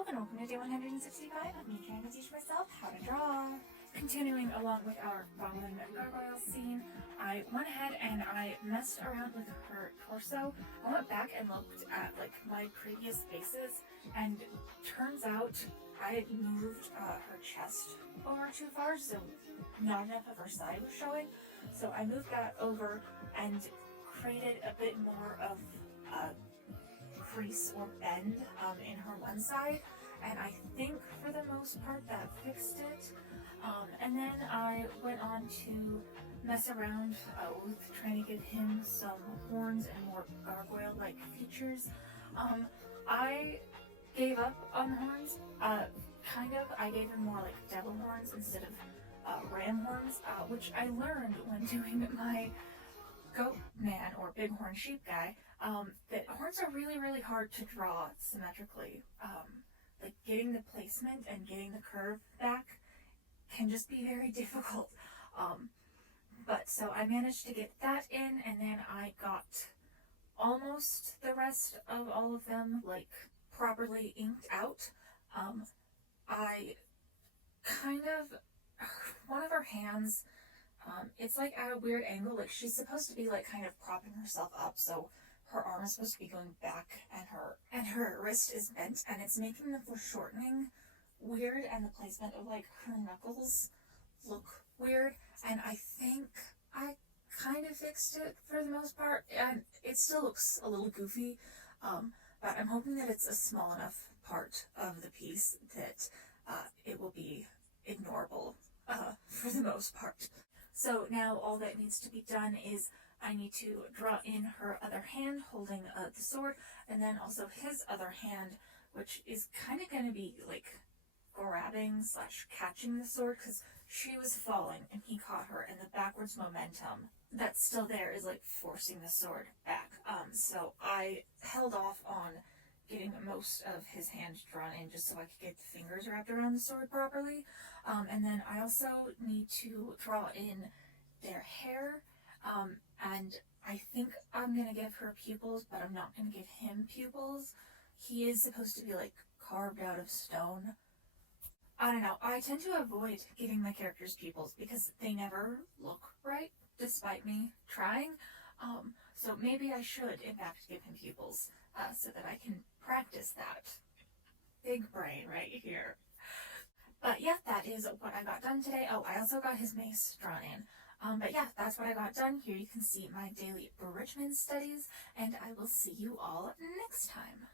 Hello and welcome to day 165 of me trying to teach myself how to draw. Continuing along with our Goblin Gargoyle scene, I went ahead and I messed around with her torso. I went back and looked at my previous bases, and turns out I had moved her chest over too far, so not enough of her side was showing. So I moved that over and created a bit more of crease or bend in her one side, and I think for the most part that fixed it. And then I went on to mess around with trying to give him some horns and more gargoyle-like features. I gave up on horns, kind of. I gave him more like devil horns instead of ram horns, which I learned when doing my goat man or bighorn sheep guy, that horns are really, really hard to draw symmetrically. Like getting the placement and getting the curve back can just be very difficult. But so I managed to get that in, and then I got almost the rest of all of them properly inked out. I kind of, one of her hands, it's at a weird angle. She's supposed to be kind of propping herself up, so her arm is supposed to be going back, and her wrist is bent, and it's making the foreshortening weird, and the placement of her knuckles look weird. And I think I kind of fixed it for the most part, and it still looks a little goofy. But I'm hoping that it's a small enough part of the piece that it will be ignorable for the most part. So now all that needs to be done is I need to draw in her other hand holding the sword, and then also his other hand, which is kind of going to be grabbing / catching the sword, because she was falling and he caught her, and the backwards momentum that's still there is forcing the sword back. So I held off on getting most of his hand drawn in just so I could get the fingers wrapped around the sword properly. And then I also need to draw in their hair, and I think I'm going to give her pupils, but I'm not going to give him pupils. He is supposed to be carved out of stone. I don't know, I tend to avoid giving my characters pupils because they never look right, despite me trying. So maybe I should, in fact, give him pupils, so that I can practice that. Big brain right here. But yeah, that is what I got done today. Oh, I also got his mace drawn in. But yeah, that's what I got done. Here you can see my daily Bridgman studies, and I will see you all next time.